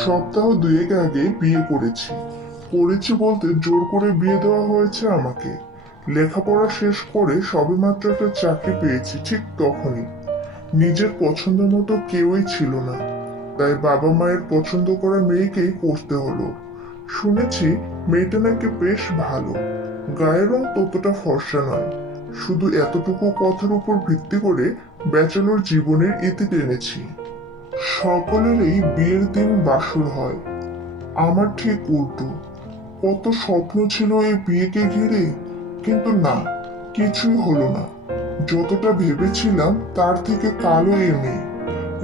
সপ্তাহ দুয়েক আগে বিয়ে করেছি। করেছি বলতে জোর করে বিয়ে দেওয়া হয়েছে আমাকে। লেখাপড়া শেষ করে সবেমাত্র একটা চাকরি পেয়েছি, ঠিক তখনই নিজের পছন্দ মতো কেউই ছিল না। তাই বাবা মায়ের পছন্দ করা মেয়েকেই করতে হলো। শুনেছি মেয়েটা নাকি বেশ ভালো, গায়ের রং ততটা ফর্সা নয়। শুধু এতটুকু কথার উপর ভিত্তি করে ব্যাচেলর জীবনের ইতি টেনেছি। সকলেরই বিয়ের দিন বাসর হয়, আমার ঠিক উল্টো। কত স্বপ্ন ছিল এই বিয়েকে ঘিরে, কিন্তু না, কিছুই হলো না। যতটা ভেবেছিলাম তার থেকে কালো এ মেয়ে।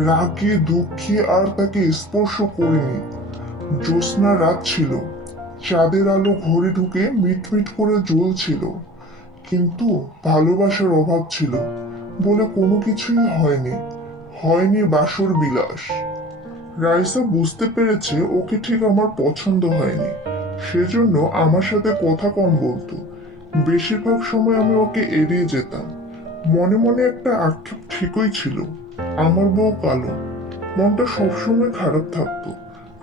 রাগে দুঃখে আর তাকে স্পর্শ করিনি। জ্যোৎস্না রাত ছিল, চাঁদের আলো ঘরে ঢুকে মিটমিট করে জ্বলছিল, কিন্তু ভালোবাসার অভাব ছিল বলে কোনো কিছুই হয়নি। হয়নি বাসর বিলাস। রাইসা বুঝতে পেরেছে ওকে ঠিক আমার পছন্দ হয়নি, সেজন্য আমার সাথে কথা কম বলতো। বেশিরভাগ সময় আমি ওকে এড়িয়ে যেতাম। মনে মনে একটা আক্ষেপ ঠিকই ছিল, আমার বউ কালো। মনটা সবসময় খারাপ থাকতো।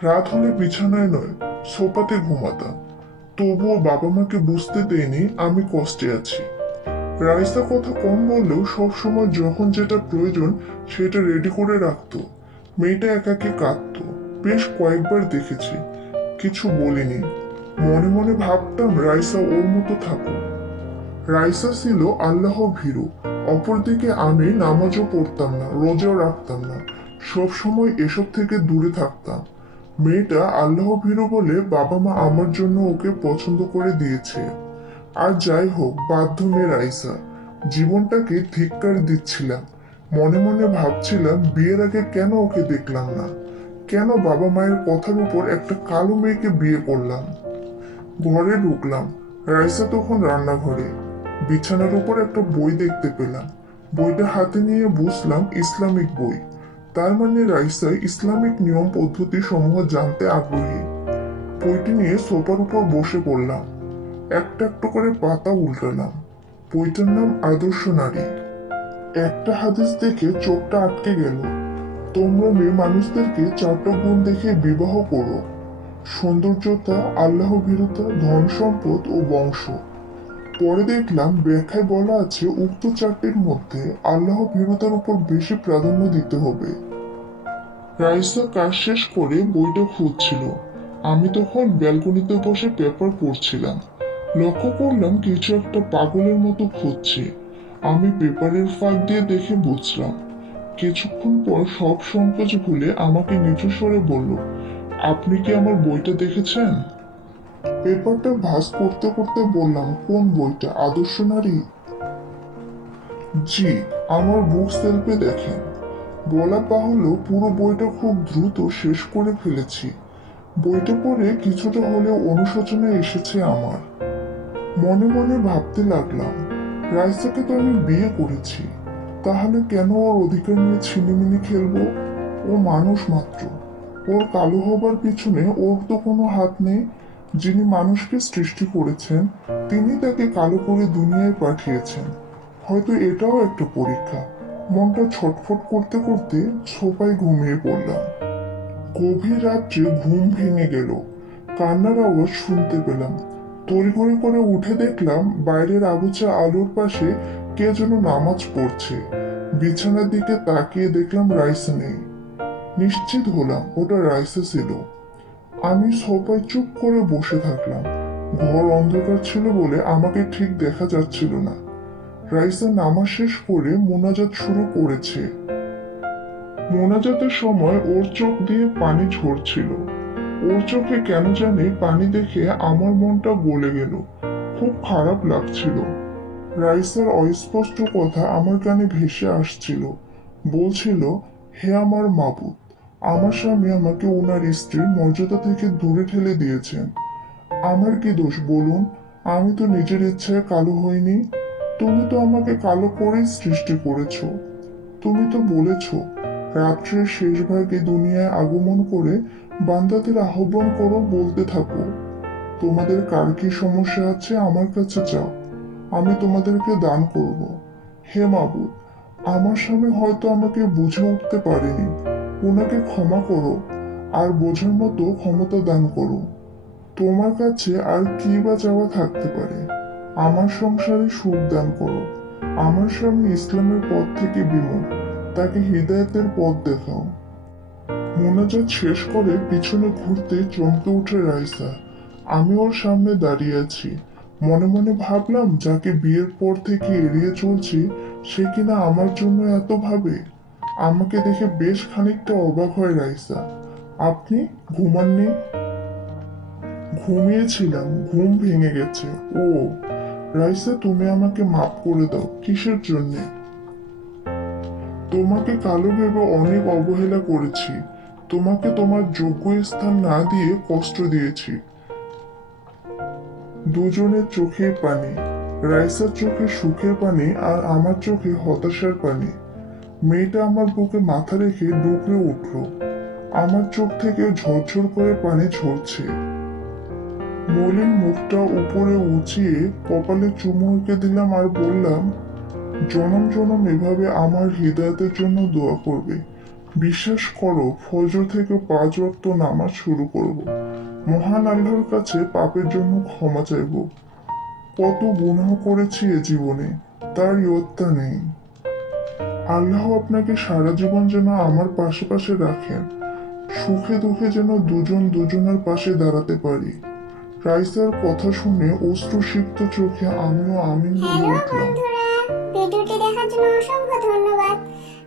রাত হলে বিছানায় নয়, সোফাতে ঘুমাতাম। তবুও বাবা মাকে বুঝতে দেয়নি আমি কষ্টে আছি। রাইসা কথা কম বললেও সবসময় যখন যেটা প্রয়োজন সেটা রেডি করে রাখতো। মেয়েটা একাকে কাঁদতো, বেশ কয়েকবার দেখেছি, কিছু বলিনি। মনে মনে ভাবতাম রাইসা ওর মতো থাকুক। রাইসা ছিল আল্লাহ ভীরু, অপরদিকে আমি নামাজও পড়তাম না, রোজাও রাখতাম না, সবসময় এসব থেকে দূরে থাকতাম। মেয়েটা আল্লাহ ভীরু বলে বাবা মা আমার জন্য ওকে পছন্দ করে দিয়েছে। আর যাই হোক, বাধ্য মেয়ে রাইসা। জীবনটাকে ধিক্কার দিচ্ছিলাম। মনে মনে ভাবছিলাম বিয়ের আগে কেন ওকে দেখলাম না, কেন বাবা মায়ের কথার উপর একটা কালো মেয়েকে বিয়ে করলাম। ঘরে ঢুকলাম, রাইসা তখন রান্নাঘরে। বিছানার উপর একটা বই দেখতে পেলাম। বইটা হাতে নিয়ে বুঝলাম ইসলামিক বই। তার মানে রাইসা ইসলামিক নিয়ম পদ্ধতি সমূহ জানতে আগ্রহী। বইটি নিয়ে সোফার উপর বসে পড়লাম। একটা একটা করে পাতা উল্টালাম। বইটার নাম আদর্শ নারী। একটা হাদিস দেখে চোখটা আটকে গেল। তোমরা মেয়ে মানুষদেরকে চারটা গুণ দেখে বিবাহ করো: সৌন্দর্যতা, আল্লাহ ভীরুতা, ধন সম্পদ ও বংশ। পরে দেখলাম ব্যাখ্যায় বলা আছে উক্ত চারটির মধ্যে আল্লাহ ভীরুতার উপর বেশি প্রাধান্য দিতে হবে। রাইসা কাজ শেষ করে বইটা খুঁজছিল। আমি তখন ব্যালকনিতে বসে পেপার পড়ছিলাম। লক্ষ্য করলাম কিছু একটা পাগলের মতো খুঁজছে। আমি পেপারের ফাঁক দিয়ে দেখে বুঝলাম। কিছুক্ষণ পর সব সংকোচ ভুলে আমাকে নিচু স্বরে বলল, আপনি কি আমার বইটা দেখেছেন? পেপারটা ভাঁজ করতে করতে বললাম, কোন বইটা, আদর্শ নারী? জি, আমার বুক সেলফে দেখেন। বলা বাহুল্য, পুরো বইটা খুব দ্রুত শেষ করে ফেলেছি। বইটা পড়ে কিছুটা হলেও অনুশোচনা এসেছে আমার। মনে মনে ভাবতে লাগলাম, রাইসাকে তো আমি বিয়ে করেছি, তাহলে কেন ওর অধিকার নিয়ে ছিনিমিনি খেলবো? ও মানুষ মাত্র। ওর কালো হবার পিছনে ওর তো কোনো হাত নেই। যিনি মানুষকে সৃষ্টি করেছেন তিনি তাকে কালো করে দুনিয়ায় পাঠিয়েছেন। হয়তো এটাও একটা পরীক্ষা। মনটা ছটফট করতে করতে সোফায় ঘুমিয়ে পড়লাম। গভীর রাত্রে ঘুম ভেঙে গেল। কান্নার আওয়াজ শুনতে পেলাম। তড়িঘড়ি করে উঠে দেখলাম বাইরের আবছা আলোর পাশে কে যেন নামাজ পড়ছে। বিছানার দিকে তাকিয়ে দেখলাম রাইসা নেই। নিশ্চিত হলাম ওটা রাইসা ছিল। আমি সোফায় চুপ করে বসে থাকলাম। ঘর অন্ধকার ছিল বলে আমাকে ঠিক দেখা যাচ্ছিল না। রাইসা নামাজ শেষ করে মোনাজাত শুরু করেছে। মোনাজাতের সময় ওর চোখ দিয়ে পানি ঝরছিল। ওর চোখে কেন জানি পানি দেখে আমার মনটা গলে গেল। খুব খারাপ লাগছিল। রাইসার অস্পষ্ট কথা আমার কানে ভেসে আসছিল। বলছিল, হে আমার মাবুদ, আমার স্বামী আমাকে ওনার স্ত্রীর মর্যাদা থেকে দূরে ঠেলে দিয়েছেন। আমার কি দোষ বলুন? আমি তো নিজের ইচ্ছায় কালো হইনি। তুমি তো আমাকে কালো করেই সৃষ্টি করেছ। তুমি তো বলেছ রাত্রের শেষ ভাগে দুনিয়ায় আগমন করে বান্দাদের আহ্বান করো, বলতে থাকো, তোমাদের কার কি সমস্যা আছে আমার কাছে চাও, আমি তোমাদেরকে দান করব। হে মাবুদ, আমার স্বামী হয়তো আমাকে বুঝে উঠতে পারেনি, ওনাকে ক্ষমা করো। আর বোঝার মতো ক্ষমতা দান করো। তোমার কাছে আর কি বা চাওয়া থাকতে পারে? আমার সংসারে সুখ দান করো। আমার স্বামী ইসলামের পথ থেকে বিমুখ, তাকে হিদায়াতের পথ দেখাও। মোনাজাত শেষ করে পিছনে ঘুরতে চমকে ওঠে রাইসা। আমি ওর সামনে দাঁড়িয়ে আছি। মনে মনে ভাবলাম, যাকে বিয়ের পর থেকে এড়িয়ে চলছি সে কিনা আমার জন্য এত ভাবে। আমাকে দেখে বেশ খানিকটা অবাক হয় রাইসা। আপনি ঘুমাননি? ঘুমিয়েছিলাম, ঘুম ভেঙে গেছে। ও রাইসা, তুমি আমাকে মাফ করে দাও। কিসের জন্যে? তোমাকে কালো ভেবে অনেক অবহেলা করেছি। তোমাকে তোমার যোগ্য স্থান না দিয়ে কষ্ট দিয়েছি। দুজনের চোখে পানি। রাইসার চোখে সুখের পানি আর আমার চোখে হতাশার পানি। মেয়েটা আমার বুকে মাথা রেখে ডুকরে উঠল। আমার চোখ থেকে ঝরঝর করে পানি ঝরছে। মলিন মুখটা উপরে উঁচিয়ে কপালে চুমু এঁকে দিলাম আর বললাম, জনম জনম এভাবে আমার হিদায়াতের জন্য দোয়া করবে। বিশ্বাস করো, ফজর থেকে 5 ওয়াক্ত নামাজ শুরু করব। মহান আল্লাহর কাছে পাপের জন্য ক্ষমা চাইব। কত গুনাহ করেছি এ জীবনে, তার ইয়ত্তা নেই। আল্লাহ আপনাকে সারা জীবন যেন আমার পাশে পাশে রাখেন। সুখে দুঃখে যেন দুজন দুজনের পাশে দাঁড়াতে পারি। রাইসার কথা শুনে অশ্রুসিক্ত চোখে আমিও আমিন বলে হ্যালো উঠলাম। বন্ধুরা, ভিডিওটি দেখার জন্য অসংখ্য ধন্যবাদ।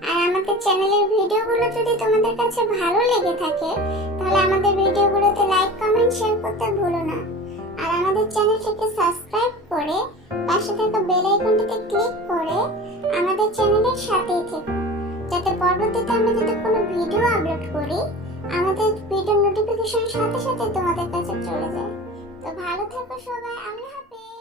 আর আমাদের চ্যানেলের ভিডিওগুলো যদি তোমাদের কাছে ভালো লেগে থাকে তাহলে আমাদের ভিডিওগুলোতে লাইক, কমেন্ট, শেয়ার করতে ভুলো না। আর আমাদের চ্যানেলটিকে সাবস্ক্রাইব করে পাশে থাকা বেল আইকনটিতে ক্লিক করে আমাদের চ্যানেলের সাথেই থেকো, যাতে পরবর্তীতে আমরা যদি কোনো ভিডিও আপলোড করি আমাদের ভিডিও নোটিফিকেশন সাথে সাথে তোমাদের কাছে চলে যায়। তো ভালো থেকো সবাই, আল্লাহ হাফেজ।